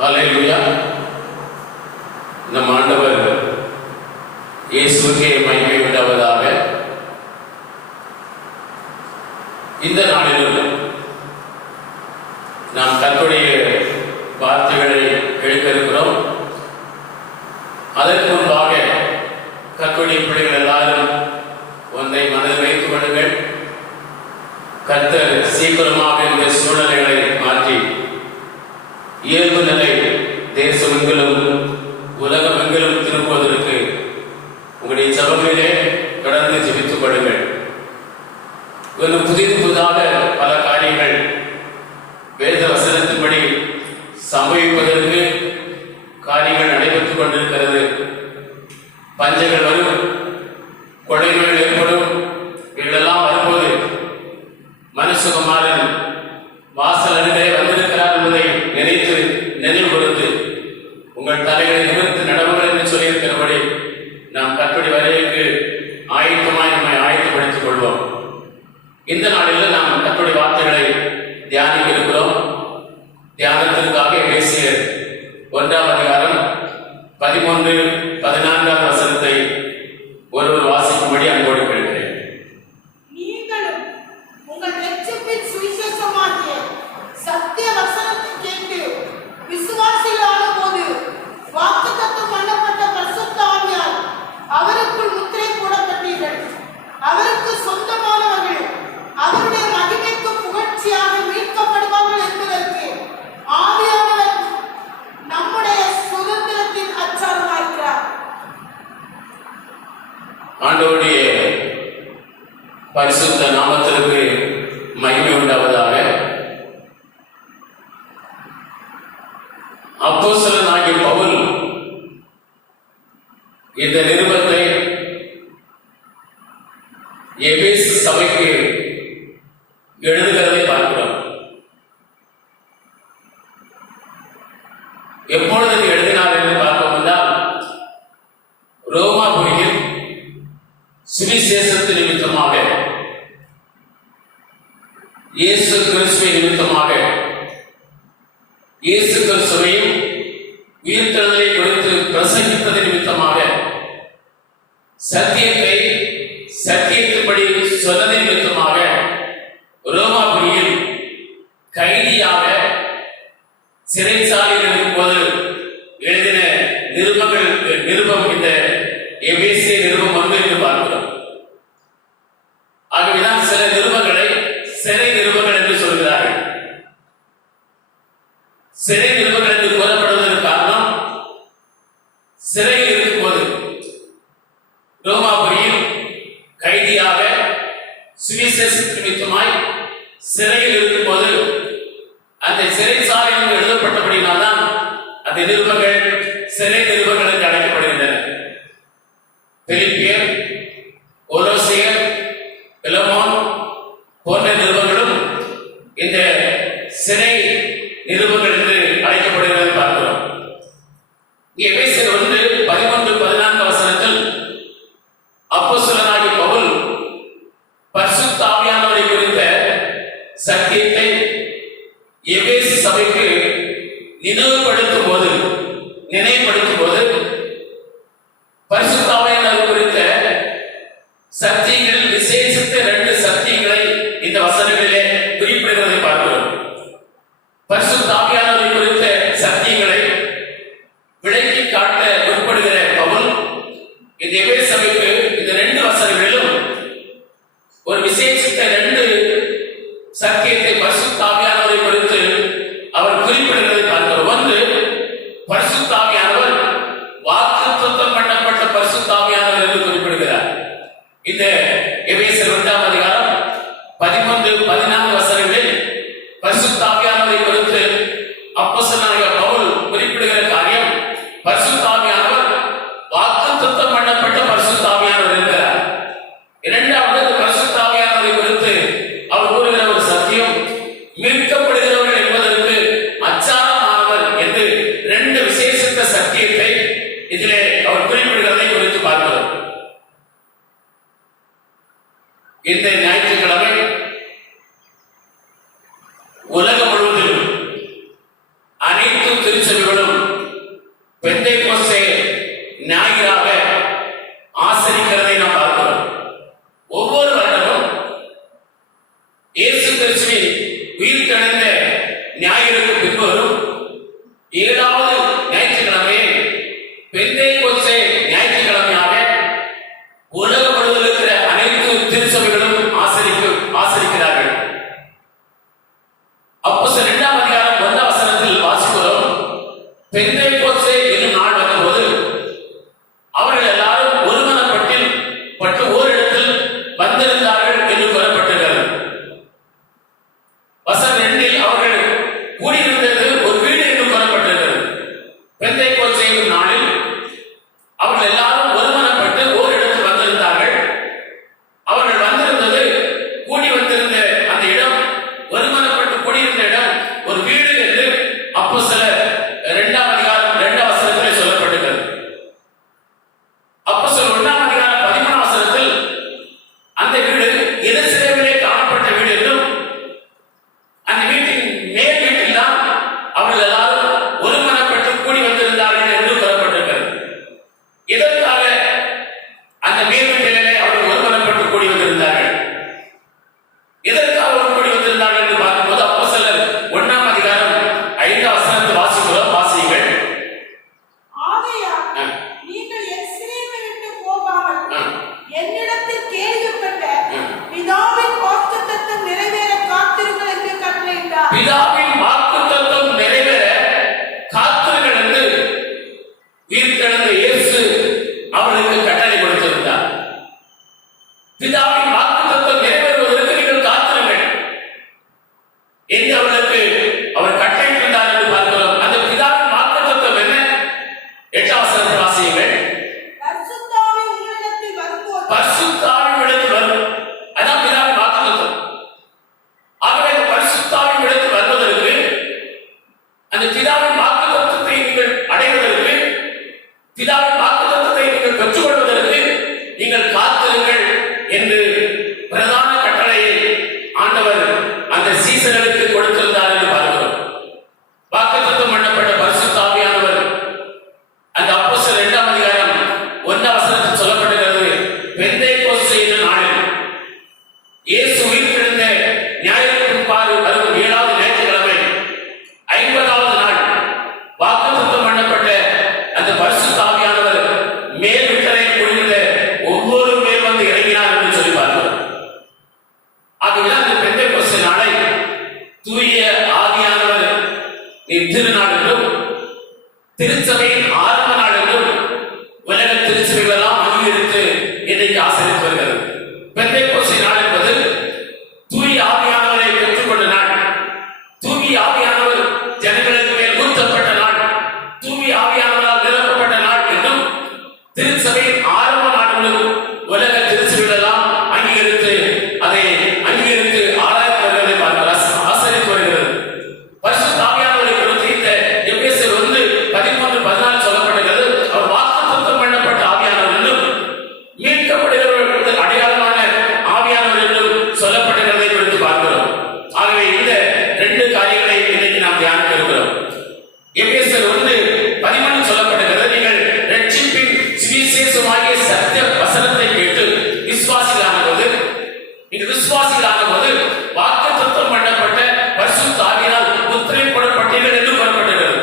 ஹல்லேலூயா. நம் ஆண்டவர் இயேசுவுக்கே மகிமை உண்டாவதாக. இந்த நாளிலும் நாம் கர்த்தருடைய வார்த்தைகளை எடுக்க இருக்கிறோம். அதற்கு முன்பாக கர்த்தருடைய பிள்ளைகள் எல்லாரும் ஒன்றை மனதில் வைத்துக் கொள்ளுங்கள். கர்த்தர் சீக்கிரமாக இந்த சூழ்நிலைகளை மாற்றி இயல்பு நிலை தேசமெங்கிலும் உலகமெங்கிலும் திரும்புவதற்கு உங்களுடைய ஜெபங்களிலே கடந்து ஜெபித்துக் கொள்ளுங்கள். புதிதாக பல காரியங்கள் வேத வசனத்தின்படி சம்பவிப்பதற்கு காரியங்கள் நடைபெற்றுக் கொண்டிருக்கிறது. பஞ்சங்கள் வரும், கொலைகள் ஏற்படும். இதெல்லாம் வரும்போது மனுஷகுமாரன் வாசல் அருகே வந்திருக்கிறார் என்பதை நினைத்து நினைவு கொடுத்து உங்கள் தலைகளை நிமிர்த்து நடவுங்கள் என்று சொல்லியிருக்கிறபடி நாம் கற்படி வரைக்கு ஆயத்தமாய் நம்மை ஆயத்தப்படுத்திக் கொள்வோம். இந்த நாளில் நாம் கற்படி வார்த்தைகளை தியானிக்க இருக்கிறோம். தியானத்திற்காக எபேசியர் 1ஆம் அதிகாரம் 13, 14 வசனத்தை ஒருவர் வாசிக்கும்படி அன்போடு கேட்கிறேன். நீங்களும் உங்கள் ரட்சிப்பின் சுவிசேஷமாகிய சத்திய வசனத்தை கேட்டு விசுவாசிகளான போது வாக்குத்தத்தம் பண்ணப்பட்ட பரிசுத்த ஆவியால் அவருக்குள் முத்திரை போடப்பட்டீர்கள். அவருக்கு சொந்தமானவர்கள் அவருடைய மகிமைக்கு புகழ்ச்சியாக மீட்கப்படுவார்கள் என்பதற்கு ஆவியானவர் நம்முடைய சுதந்திரத்தின் அச்சாரமாயிருக்கிறார். ஆண்டவருடைய பரிசுத்த நாமத்திற்கு மகிமை உண்டாவதாக. அப்போஸ்தலனாகிய பவுல் இந்த நிருபத்தை எபேசு சபைக்கு எழுதுகிறதை பார்க்கிறோம். எப்பொழுது எழுதினார் என்று பார்ப்போம் என்றால், ரோமாபுரியில் சுவிசேஷத்து நிமித்தமாக, இயேசு கிறிஸ்துவை நிமித்தமாக, இயேசு கிறிஸ்துவையும் உயிர்த்தெழுதலை குறித்து பிரசங்கிப்பது நிமித்தமாக, சத்தியத்தின்படி சொன்னது நிமித்தமாக ரோமாபுரியில் கைதியாக சிறைச்சாலையில் இருக்கும் போது எழுதின நிருபம் இந்த எபேசிய நிருபம் வந்து என்று பார்க்கிறோம். ஆகவேதான் சில நிருபங்களை சிறை நிருபங்கள் என்று சொல்கிறார்கள். சிறை நிருபங்கள் என்று கூறப்படுவதற்கு காரணம், சிறையில் இருக்கும்போது ரோமாபுரியில் கைதியாக சுவிசேஷ நிமித்தமாய் சிறையில் இருக்கும்போது அந்த சிறைச்சாலையில் எழுதப்பட்டபடினால்தான் அந்த நிருபங்கள் சிறை நிருபங்கள் என்று அழைக்கப்படுகின்றன. பிலிப்பியர், கொலோசியர், பிலமோன் போன்ற நிருபங்களும் இந்த சிறை நிருபங்கள் என்று அழைக்கப்படுகிறது பார்க்கிறோம். எபேசியர் 1, 13, 14 வசனத்தில் அப்போஸ்தலனாகிய பவுல் பரிசுத்த ஆவியானவரை குறித்த சத்தியத்தை எபேசு சபைக்கு நினைவுபடுத்தும் போது பரிசுத்த ஆவியானவர் குறித்த சத்தியங்கள் விசேஷித்த 2 சத்தியங்களை இந்த வசனங்களிலே குறிப்பிடுவதை பார்க்கிறோம். பரிசுத்த ஆவியானவரை குறித்த சத்தியங்களை விளக்கி காட்ட முற்படுகிற பவுல் இந்த எபேசு சபைக்கு இந்த 2 வசனங்களிலும் ஒரு விசேஷித்த 2 சத்தியத்தை பரிசுத்த ஆவியானவரை குறித்து அவர் குறிப்பிடுவதை பார்க்கிறோம். ஒன்று, பரிசுத்த ஆவியானவர் வாக்குத்தத்தம் பண்ணப்பட்ட பரிசுத்த ஆவியானவர் என்று குறிப்பிடுகிறார். இந்த எபேசியர் 1ஆம் அதிகாரம் 13, 14 வசனங்களில் பரிசுத்த ஆவியானவரை குறித்து அப்போஸ்தலனாகிய பவுல் குறிப்பிடுகிற காரியம், பரிசுத்த ஆவியானவர் வாக்குத்தத்தம் பண்ணப்பட்ட பரிசுத்த ஆவியானவர் என்கிறார். இரண்டாவது, பரிசுத்த ஆவியானவரை குறித்து அவர் கூறுகிற ஒரு சத்தியம், மீட்கப்படுகிறவர்கள் என்பதற்கு அச்சாரமானவர் என்று 2 விசேஷித்த சத்தியத்தை இதிலே அவர் குறிப்பிடுகிறதை குறித்து பார்க்கிறோம். இந்த ஞாயிற்றுக்கிழமை உலகம் முழுவதிலும் அனைத்து திருச்சபைகளும் ஞாயிறுக்கு பின்பும் 7வது ஞாயிற்றுக்கிழமை பெந்தேகோஸ்தே ஞாயிற்றுக்கிழமையாக உலகம் முழுவதும் இருக்கிற அனைத்து திருச்சபைகளும் ஆசரிக்கிறார்கள். அப்போஸ்தலர் 2ஆம் அதிகாரம் 1ஆம் வசனத்தில் வாசிக்கிறோம், பெந்தேகோஸ்தே என்னும் நாள் வந்தபோது அவர்கள் எல்லாரும் ஒருமனப்பட்டு ஓரிடத்தில் வந்திருந்தார்கள் என்று கூறப்பட்டிருக்கிறது. வசனம் 2இல் அவர்கள் கூடியிருந்தது ஒரு வீடு என்று கூறப்பட்டிருக்கிறது. பெந்தேகோஸ்தே என்னும் நாளில் அவர்கள் எல்லாரும் ஒருமனப்பட்டு ஓரிடத்தில் வந்திருந்தார்கள். அவர்கள் வந்திருந்தது, கூடி வந்திருந்த அந்த இடம், ஒருமனப்பட்டு கூடியிருந்த இடம் ஒரு வீடு என்று அப்போஸ்தலர் 2ஆம் அதிகாரம் 2ஆம் வசனத்திலே சொல்லப்பட்டிருக்கிறது. அப்போஸ்தலர் 1ஆம் அதிகாரம் 13ஆம் வசனத்தில் அந்த வீடு எருசலேமிலே காணப்பட்ட வீடு என்றும், அந்த வீட்டின் மேல் வீட்டில் தான் அவர்கள் எல்லாரும் ஒருமனப்பட்டு கூடி வந்திருந்தார்கள் என்று கூறப்பட்டிருக்கிறது. இதற்காக அந்த மேல் வீட்டிலே அவர்கள் ஒருமனப்பட்டு கூடி வந்திருந்தார்கள். எதற்காக கூடி வந்திருந்தார்கள் என்று பார்க்கும்போது அப்போஸ்தலர் 1ஆம் அதிகாரம் 5ஆம் வசனத்தை வாசியுங்கள். ஆகையால் நீங்கள் எருசலேமை விட்டு போகாமல் என்னிடத்தில் கேள்விப்பட்ட பிதாவின் வாக்குத்தத்தம் நிறைவேற காத்திருங்கள் என்று கட்டளையிட்டார். பிதாவின் வாக்குத்தத்தம் நிறைவேற காத்திருங்கள் என்று உயிர்த்தெழுந்த இயேசு அவர்களுக்கு கட்டளை கொடுத்திருந்தார். பிதாவின் வாக்குத்தத்தம் நிறைவேறுவதற்கு நீங்கள் காத்திருங்கள் என்று அவர்களுக்கு அவர் கட்டளையிட்டார் என்று பார்க்கிறோம். அந்த பிதாவின் வாக்குத்தத்தம் என்ன? 8ஆம் வசனத்தை வாசியுங்கள். பரிசுத்த ஆவி உங்களிடத்தில் வரும்போது பரிசுத்த ஆவி உங்களிடத்தில் வரும். அதான் பிதாவின் வாக்குத்தத்தம். ஆகவே அந்த பரிசுத்த ஆவி உங்களிடத்தில் வருவதற்கு, அந்த பிதாவின் வாக்குத்தத்தத்தை நீங்கள் அடைவதற்கு, பிதாவின் வாக்குத்தத்தத்தை நீங்கள் பெற்றுக்கொள்வதற்கு நீங்கள் காத்திருங்கள் என்று பிரதான கட்டளையை ஆண்டவர் அந்த சீசர்களுக்கு கொடுத்திருந்தார் என்று பார்க்கிறோம். வாக்குத்தத்தம் பண்ணப்பட்ட பரிசுத்த ஆவியானவர் அந்த அப்போஸ்தலர் 2ஆம் அதிகாரம் 1ஆம் வசனத்தில் சொல்லப்பட்டிருக்கிறது, பெந்தேகோஸ்தே என்னும் நாளில் இயேசு உயிர்த்தெழுந்த ஞாயிறுக்கு பிற்பாடு வரும் 7வது ஞாயிற்றுக்கிழமை 50வது நாள் வாக்குத்தத்தம் பண்ணப்பட்ட அந்த பரிசுத்த ஆவியானவர் மேல் வீட்டறையில் குடியிருந்த ஒவ்வொரு மேல் வந்து இறங்கினார் என்று சொல்லி பார்க்கிறோம். ஆகவே அந்த பெந்தேகோஸ்தே நாளை தூய ஆவியானவர் திருநாள் என்றும், திருச்சபையின் ஆரம்ப நாள் என்றும் உலக திருச்சபைகள் எல்லாம் அங்கீகரித்து இன்றைக்கு ஆசரித்து வருகிறது. பெந்தேகோஸ்தே நாள் என்பது தூய ஆவியானவரை பெற்றுக்கொண்ட நாள், தூய ஆவியானவர் ஜனங்களுக்கு மேல் ஊற்றப்பட்ட நாள், தூய ஆவியானவரால் நிரப்பப்பட்ட நாள் என்றும், திருச்சபையின் ஆரம்ப நாள் என்றும் உலக திருச்சபைகள் எல்லாம் அங்கீகரித்து ஆராய்ந்து வருவதை பார்க்கலாம், ஆசரித்து வருகிறது. பரிசுத்த ஆவியானவரை குறித்து இந்த எபேசியர் 1:13-14 சொல்லப்படுகிறது. அவர் வாக்குத்தத்தம் பண்ணப்பட்ட ஆவியானவர் என்றும், மீட்கப்படுகிறவர்களுக்கு அடையாளமான ஆவியானவர் என்றும் சொல்லப்படுகிறதை குறித்து பார்க்கிறோம். ஆகவே இந்த 2 காரியங்களை இன்னைக்கு நாம் தியானிக்க இருக்கிறோம். எபேசியர் 1:13 சொல்லப்படுகிறது, நீங்கள் ரட்சிப்பின் சுவிசேஷமாகிய சத்திய வசனத்தை கேட்டு விசுவாசிகளான போது வாக்குத்தத்தம் பண்ணப்பட்ட பரிசுத்த ஆவியினால் முத்திரை போடப்பட்டீர்கள் என்று கூறப்பட்டிருக்கிறது.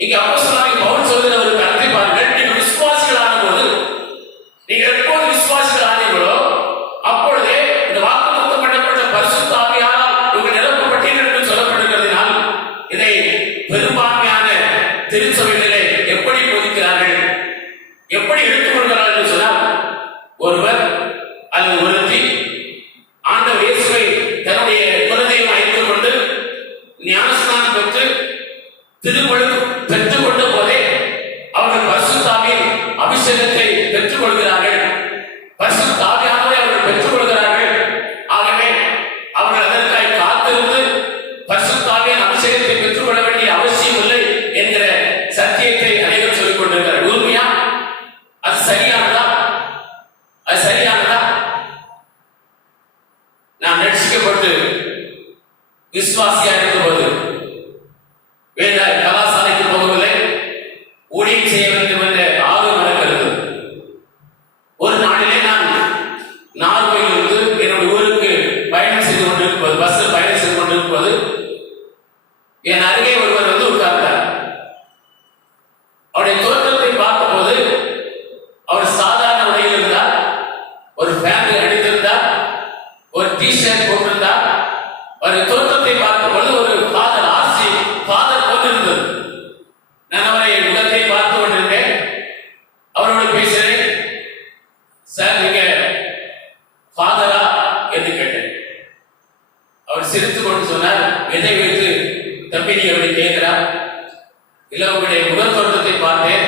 இங்கே அப்போஸ்தலனாகிய பவுல் சொல்கிற ஒரு கருத்தை பாருங்கள். நீங்கள் விசுவாசிகளான போது, நீங்கள் எப்போது விசுவாசிகளானீர்களோ அப்பொழுதே இந்த வாக்குத்தத்தம் பண்ணப்பட்ட பரிசுத்த ஆவியால் நீங்கள் நிரப்பப்பட்டீர்கள் என்று சொல்லப்படுகிறதினால், இதை பெரும்பான்மையான திருச்சபைகளிலே எப்படி போதிக்கிறார்கள், எப்படி எடுத்துக்கொள்கிறார்கள் என்று சொன்னால், ஒருவர் அல்லது ஒருத்தி ஆண்டவர் இயேசுவை தன்னுடைய குலதெய்வம் அழைத்துக் கொண்டு ஞானஸ்நானம் பெற்று திருமுழுக்கு பெற்றுக் கொண்ட போதே அவர்கள் பரிசுத்த ஆவியின் அபிஷேகத்தை பெற்றுக் கொள்கிறார்கள். பரிசுத்த ஆவியானவரை அவர்கள் பெற்றுக் கொள்கிறார்கள். ஆகவே அவர்கள் அதற்காக காத்திருந்து பரிசுத்த ஆவியின் அபிஷேகத்தை பெற்றுக் கொள்ள வேண்டிய அவசியம் இல்லை என்கிற சத்தியத்தை அனைவரும் சொல்லிக் கொண்டிருக்கிறார்கள். உண்மையா? அது சரியானதா? அது சரியானதா? நான் ரட்சிக்கப்பட்டு விசுவாசியாக இருந்தபோது வேத கலாசாலைக்கு போகவில்லை, ஊழியம் செய்ய வேண்டும் என்ற ஆர்வம் இருக்கிறது. ஒரு நாளிலே நான் நார்வேயிலிருந்து என்னுடைய ஊருக்கு பயணம் செய்து கொண்டிருப்பது, பஸ்ஸில் பயணம் செய்து கொண்டிருப்பது என் அருகே ஒருவர் வந்து உட்கார்ந்தார். அவருடைய தோற்றத்தை பார்த்தபோது அவர் சாதாரண உடையில் இருந்தார், ஒரு பேண்ட் அணிந்திருந்தார், ஒரு டி-ஷர்ட் போட்டிருந்தார். அவருடைய தோற்றத்தை பார்த்தபோது ஒரு ஃபாதர் ஆர்சி ஃபாதர் போட்டிருந்தது. நான் அவரை முகத்தை பார்த்து கொண்டிருந்தேன். அவரோடு பேசுகிறேன். சார், நீங்க ஃபாதரா என்று கேட்டேன். அவர் சிரித்துக் கொண்டு சொன்னார், எதை வைத்து தம்பி நீங்க அப்படி கேட்கிறார்? இல்ல, உங்களுடைய முக தோற்றத்தை பார்த்தேன்,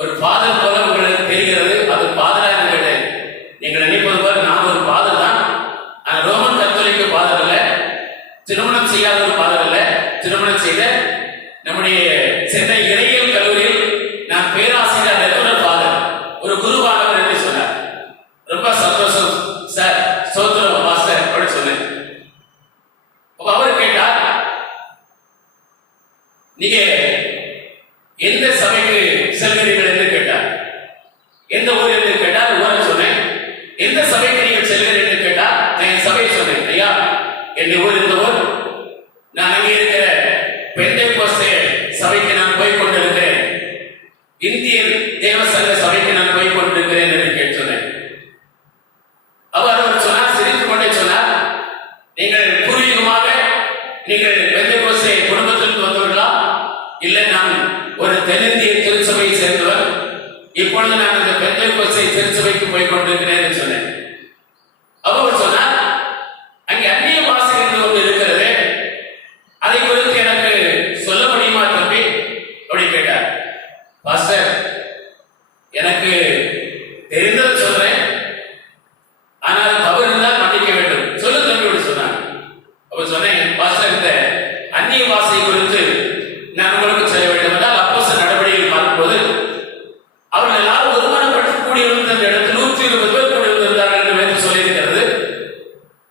ஒரு ஃபாதர் போல உங்களுக்கு தெரிகிறது, அது ஃபாதரா என்று கேட்டேன். நீங்கள் நினைப்பது போல நான் ஒரு ஃபாதர் தான், ஆனால் ரோமன் கத்தோலிக்க ஃபாதர் அல்ல, திருமணம் செய்யாத ஒரு ஃபாதர் அல்ல, திருமணம் செய்த நம்முடைய சென்னை இறையியல் கல்லூரியில் நான் பேராசிரியர் ரெகுலர் ஃபாதர், ஒரு குருவானவர் என்று சொன்னார். ரொம்ப சந்தோஷம் சார், சோத்திரம் மாஸ்டர் அப்படின்னு சொன்னேன். அவர் கேட்டார், நீங்க எந்த சபைக்கு செல்கிறீர்கள் என்று கேட்டார். எந்த ஊர் என்று கேட்டார். ஊரை சொன்னேன். எந்த சபைக்கு நீங்கள் செல்கிறீர்கள் என்று கேட்டார். நான் என் சபையை சொன்னேன். ஐயா, என் ஊர் இந்த ஊர், நான் அங்கே இருக்கிற பெந்தேகோஸ்தே சபைக்கு நான் போய் கொண்டிருக்கிறேன், இந்திய தேவ சங்க சபைக்கு நான் போய் கொண்டிருக்கிறேன் என்று கேட்டு சொன்னேன். அவர் சொன்னார், சிரித்துக் கொண்டே சொன்னார், நீங்கள் பூர்வீகமாக நீங்கள் பெந்தேகோஸ்தே குடும்பத்திற்கு வந்தவர்களா? இல்லை, நான் ஒரு தென்னிந்திய திருச்சபையை சேர்ந்தவர், இப்பொழுது நான் இந்த பெந்தேகோஸ்தே திருச்சபைக்கு போய் கொண்டிருக்கிறேன் என்று சொன்னேன். அவர் சொன்னார், அங்கே அந்நிய பாஷை என்று ஒன்று இருக்கிறது, அதை குறித்து எனக்கு சொல்ல முடியுமா தம்பி அப்படி கேட்டார். பாஸ்டர், எனக்கு தெரிந்தது சொல்றேன், ஆனால் தவறு இருந்தால் மன்னிக்க வேண்டும், சொல்லு தம்பி அப்படி சொன்னார். அவர் சொன்னேன், பாஸ்டர், இந்த அந்நிய பாஷை குறித்து நான் உங்களுக்கு சொல்ல வேண்டும் என்றால் அப்போஸ்தலர் நடவடிக்கையில் பார்க்கும்போது அவர்கள் எல்லாரும் ஒருமனப்பட்டு கூடியிருந்த இடத்தில் 120 பேர் கூடியிருந்தார்கள் என்று வேதம் சொல்லியிருக்கிறது.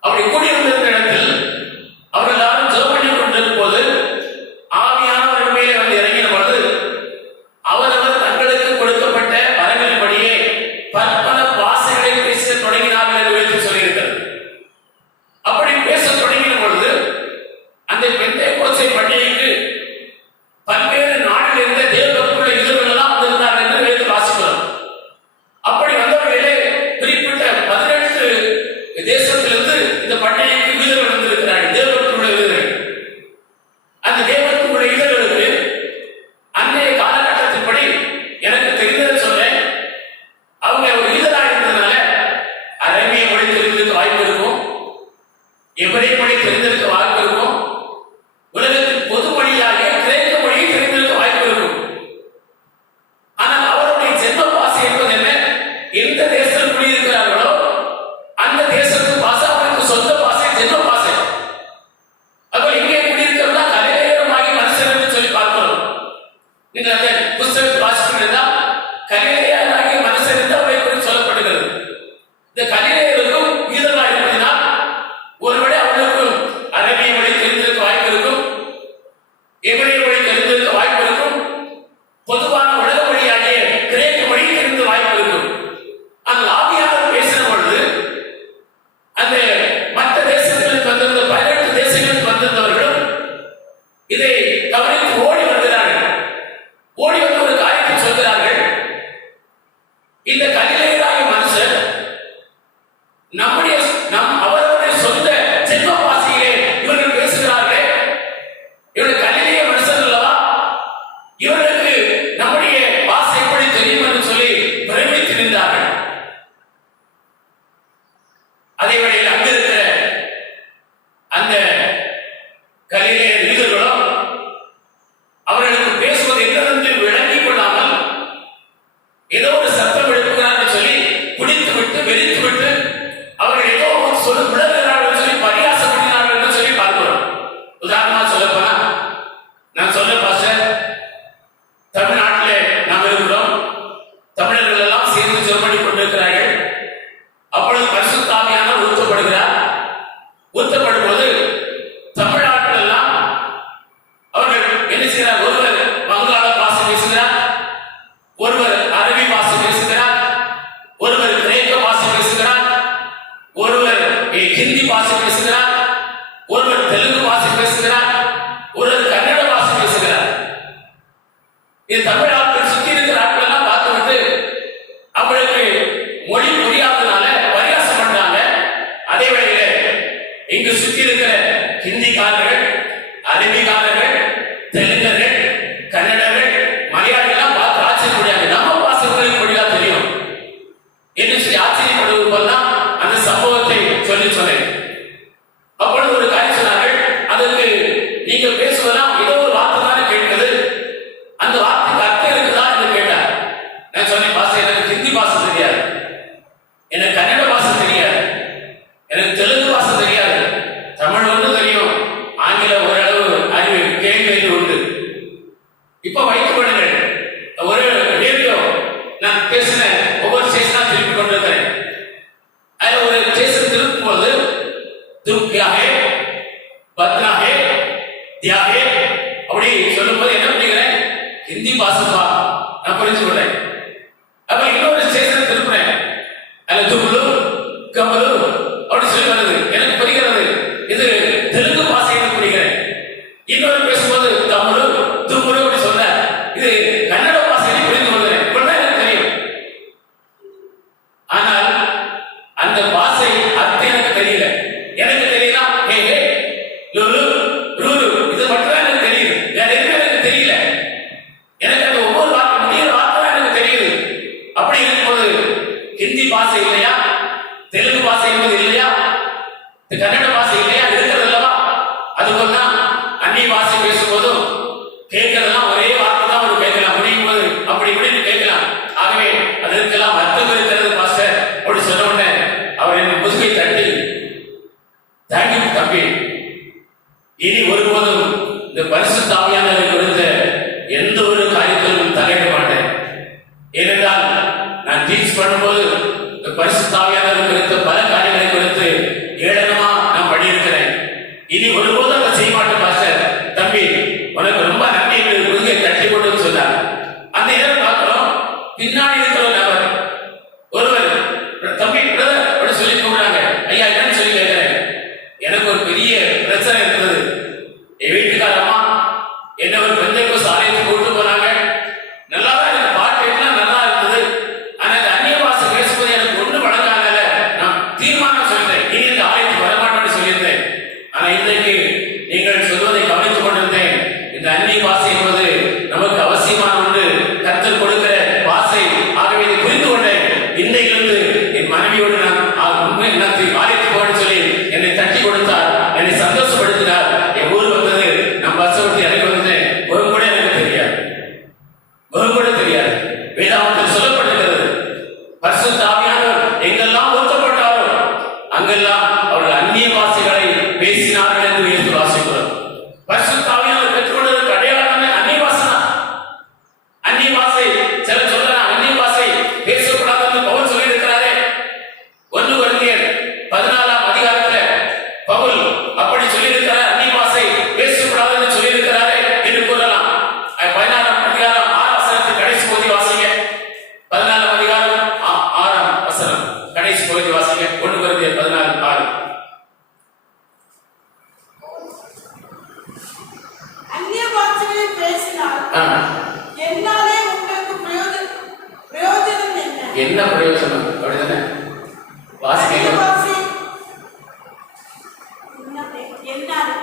அப்படி கூடியிருந்த இடத்தில் அவர்கள் எல்லாரும் ஜெபம் பண்ணி கொண்டிருக்கும் போது ஆவியானவர் மேலே வந்து இறங்கின பொழுது அவரவர் தங்களுக்கு கொடுக்கப்பட்ட வரங்களின்படியே பற்பல பாஷைகளை பேச தொடங்கினார்கள் என்று வேதம் சொல்லியிருக்கிறது. அப்படி பேச தொடங்கின பொழுது அந்த பெந்தேகோஸ்தே பண்டிகைக்கு பல்வேறு நாட்டில் இருந்த தேவபக்தருடைய யூதர்கள் எல்லாம் வந்திருந்தார்கள் என்று வேதம் வாசிக்கிறோம். அப்படி வந்தவர்களிலே குறிப்பிட்ட 18 தேசத்திலிருந்து இந்த பண்டிகைக்கு யூதர்கள் வந்திருக்கிறார்கள், தேவபக்தருடைய யூதர்கள். அந்த தேவபக்தருடைய யூதர்களுக்கு அன்றைய காலகட்டத்தின்படி எனக்கு தெரிந்ததை சொல்றேன், அவங்க ஒரு யூதராக இருந்ததுனால அரேபிய மொழி தெரிந்திருக்க வாய்ப்பு இருக்கும், எபிரேய மொழி தெரிந்திருக்க வாய்ப்பு இருக்கும், உலகத்தின் பொது மொழியாக கிரேக்க மொழி தெரிந்திருக்க வாய்ப்பு இருக்கும். ஆனால் அவருடைய ஜென்ம பாஷை என்பது என்ன? எந்த தேசத்தில் குடியிருக்கிறார்களோ அந்த தேசத்து பாஷை அவருக்கு சொந்த பாஷை, ஜென்ம பாஷை. அப்ப இங்கே குடியிருக்கிறதா கலிலேயமாகி மனுஷன் என்று சொல்லி பார்க்கிறோம். நீங்கள் அந்த புஸ்தகத்தை வாசிக்கிறதா கலிலேயராகி மனுஷன் என்று அவரை குறித்து சொல்லப்படுகிறது. இந்த கலிலேயருக்கும் யூதர்களாக இருப்பதினால் ஒருவேளை அவர்களுக்கும் அரபிய மொழி யாரே அப்படி சொல்லும்போது என்ன பண்ணிக்கிறேன், ஹிந்தி பாசப்பா நான் புரிஞ்சு கொள்றேன். அப்ப இன்னொரு ஸ்டேஷன் திருப்புறேன், அதுல தும்முலு கமலு அப்படி சொல்லி வருது, எனக்கு புரிகிறது இது தெலுங்கு பாஷைன்னு புரிகிறேன். இன்னொரு பேசும்போது கமலு தும்முலு அப்படி சொல்ல இது கன்னட பாஷைன்னு புரிந்து கொள்கிறேன். இப்படிதான் எனக்கு தெரியும். ஆனால் அந்த பாஷை அர்த்தம் எனக்கு தெரியல. எனக்கு தெரியல ஹே ஹே லுலு ரூரு இது மட்டும் தான் எனக்கு தெரியுது. வேற எதுவும் எனக்கு தெரியல. எனக்கு அந்த ஒவ்வொரு வார்த்தை முடிகிற வார்த்தை தான் எனக்கு தெரியுது. அப்படி இருக்கும்போது ஹிந்தி பாஷை இல்லையா, தெலுங்கு பாஷை என்பது இல்லையா, கன்னட பாஷை இல்லையா, இருக்கிறது அல்லவா? அதுபோல தான் அந்நிய பாஷை பேசும்போதும் கேட்கறதெல்லாம் ஒரே வார்த்தை தான் ஒரு கேட்கலாம், முடியும் போது அப்படி இப்படின்னு கேட்கலாம். ஆகவே அதற்கெல்லாம் அர்த்தம் இருக்கிறது பாஸ்டர் அப்படி சொன்ன உடனே அவர் என் முதுகை தட்டி தேங்க்யூ தம்பி, இனி ஒருபோதும் இந்த பரிசுத்த ஆவியானவரை குறித்த எந்த ஒரு காரியத்திலும் தலையிட மாட்டேன். ஏனென்றால் நான் டீச் பண்ணும்போது இந்த பரிசுத்த ஆவியானவரை குறித்த பல காரியங்களை குறித்து ஏளனமா நான் படியிருக்கிறேன். இனி ஒருபோதும் அதை செய்ய மாட்டேன் பாஸ்டர் தம்பி, உனக்கு ரொம்ப நன்றி என்று முதுகை தட்டி கொண்டு சொன்னார். அந்த நேரம் பார்க்கிறோம், பின்னாடி இருக்கிற நபர் ஒருவர் தம்பி பிரதர் அப்படி சொல்லி கூப்பிடுறாங்க. ஐயா என்னன்னு சொல்லி கேட்கிறேன். எனக்கு ஒரு பெரிய பிரச்சனை இருந்தது. என் வீட்டுக்கார அம்மா என்ன ஒரு பெந்தைக்கோஸ்து ஆலயத்துக்கு கூட்டு போனாங்க. நல்லா தான் எனக்கு பாட்டு எல்லாம் நல்லா இருந்தது. ஆனா இந்த அந்நிய பாஷை பேசும்போது எனக்கு ஒண்ணு வழங்காங்கல்ல, நான் தீர்மானம் சொல்லிட்டேன், இனி இந்த ஆலயத்துக்கு வரமாட்டேன்னு சொல்லியிருந்தேன். ஆனா இன்றைக்கு நீங்கள் சொல்வதை கவனித்துக் கொண்டிருந்தேன். இந்த அந்நிய பாஷை என்பது நமக்கு அவசியமான ஒன்று, கர்த்தர் கொடுக்கிற பாஷை. ஆகவே இதை புரிந்து கொண்டேன். இன்றையிலிருந்து என் மனைவியோடு நான் உண்மை ஆலயத்துக்கு போகணும்னு சொல்லி என்னை தட்டி கொடுத்தார், என்னை சந்தோஷப்படுத்தினார். என் ஊர் வந்தது, நான் பஸ் விட்டு இறங்கி வந்தேன். ஒரு கூட எனக்கு தெரியாது, ஒரு கூட தெரியாது. வேதாகமத்தில் சொல்லப்படுகிறது, பரிசுத்த ஆவியானவர் எங்கெல்லாம் ஊற்றப்பட்டாரோ அங்கெல்லாம் அவர்கள் அந்நிய பாஷைகளை பேசினார்கள் என்று எடுத்து வாசிக்கிறோம். பரிசுத்த ஆவியானவர் பெற்றுக்கொண்டதற்கு அடையாளமே அந்நிய பாஷை தான். அந்நிய பாஷை சில சொல்றாங்க, அந்நிய பாஷை பேசக்கூடாது என்று பவுல் சொல்லி இருக்கிறாரே. 1 கொரிந்தியர் 14ஆம் அதிகாரத்துல பவுல் அப்படி சொல்லி இருக்கிறார், அந்நிய பாஷை பேசக்கூடாது என்று சொல்லி இருக்கிறாரே என்று கூறலாம். 16ஆம் அதிகாரம் 6ஆம் வசனத்தை கடைசி பகுதி வாசிங்க. 14ஆம் அதிகாரம் 6ஆம் வசனம் கடைசி பகுதி வாசிங்க. 1 கொரிந்தியர் 14:6. அந்நிய பாஷைகளில் பேசினால் என்னாலே உங்களுக்கு பிரயோஜனம் என்ன? என்ன பிரயோஜனம்? அப்படிதானே அந்நிய வாசிக்க. பாஷை என்னாலே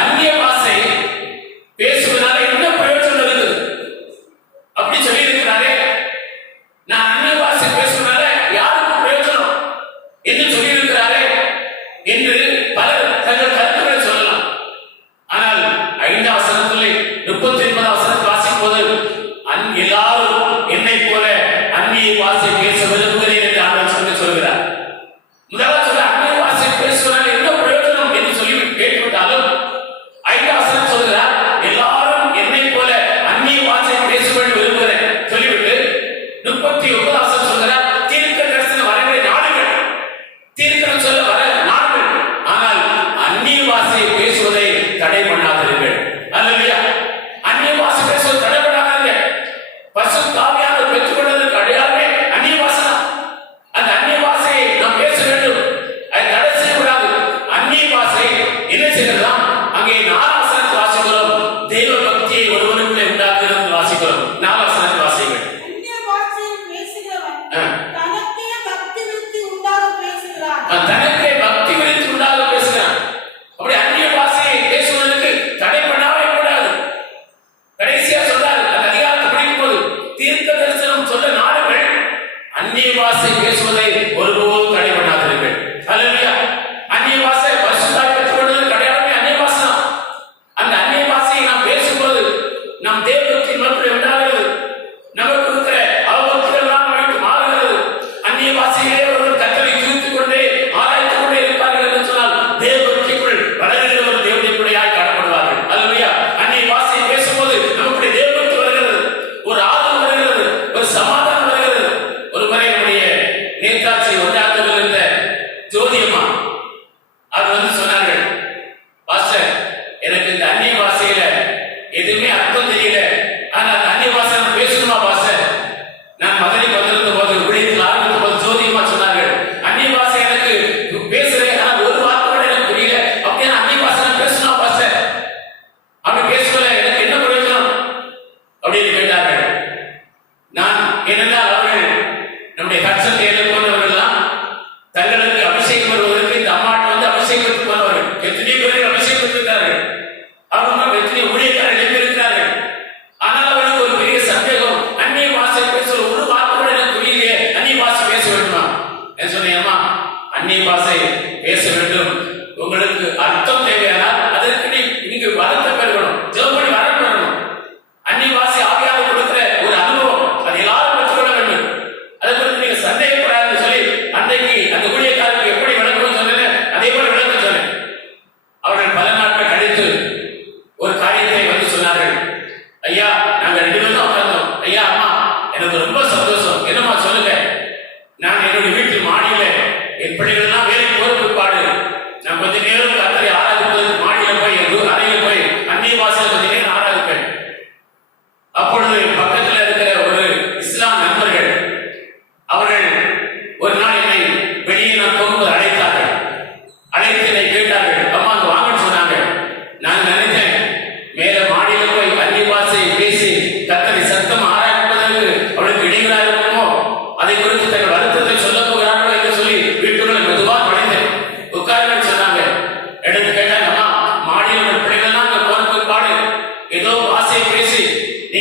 அந்நிய பாஷை பேசுவதனால என்ன பிரயோஜனம் இருக்குது அப்படி சொல்லி இருக்கிறாரே. நான் அந்நிய பாஷை பேசுவதனால யாருக்கு பிரயோஜனம் என்று சொல்லி இருக்கிறாரே என்று பலர் தங்கள் கருத்துக்களை சொல்லலாம். ஆனால் 5ஆம் வசனத்திலே 39ஆம் வசனத்தை வாசிக்கும் போது எல்லாரும் என்னை போல அந்நிய பாஷை பேச விரும்புகிறேன் என்று ஆண்டவர் சொல்லி சொல்கிறார். முதலாவது சொல்ல அந்நிய பாஷை பேசுவதனால என்ன பிரயோஜனம் என்று சொல்லி கேட்டுவிட்டாலும் 5ஆம் வசனம் சொல்கிறார், எல்லாரும் என்னை போல அந்நிய பாஷை பேச வேண்டும் விரும்புகிறேன் சொல்லிவிட்டு 39ஆம் வசனம் சொல்கிறார், தீர்க்க தரிசனம் வரவே நாடுகள், தீர்க்கம் சொல்ல வர நாடுகள், ஆனால் அந்நிய பாஷை பேசுவதை தடை பண்ணாதீர்கள். அல்லேலூயா. அந்நிய பாஷை பேசுவதை தடை பண்ணாதீர்கள். பரிசுத்த ஆவியானவர் பெற்றுக்கொண்டதற்கு அடையாளமே அந்நிய பாஷை தான். அந்த அந்நிய பாஷையை நாம் பேச வேண்டும், அதை தடை செய்யக்கூடாது. அந்நிய பாஷை என்ன செய்யலாம்? அங்கே 4ஆம் வசனத்தை வாசிக்கிறோம், தெய்வ பக்தியை ஒருவனுக்குள்ளே உண்டாக்குகிறது வாசிக்கிறோம். 4ஆம் வசனத்தை வாசிங்கள். அந்நிய பாஷையில் பேசுகிறவன் தனக்கே பக்தி விருத்தி உண்டாக பேசுகிறான். தனக்கே பக்தி விருத்தி உண்டாக பேசுகிறான். அப்படி அந்நிய பாஷையை பேசுவதற்கு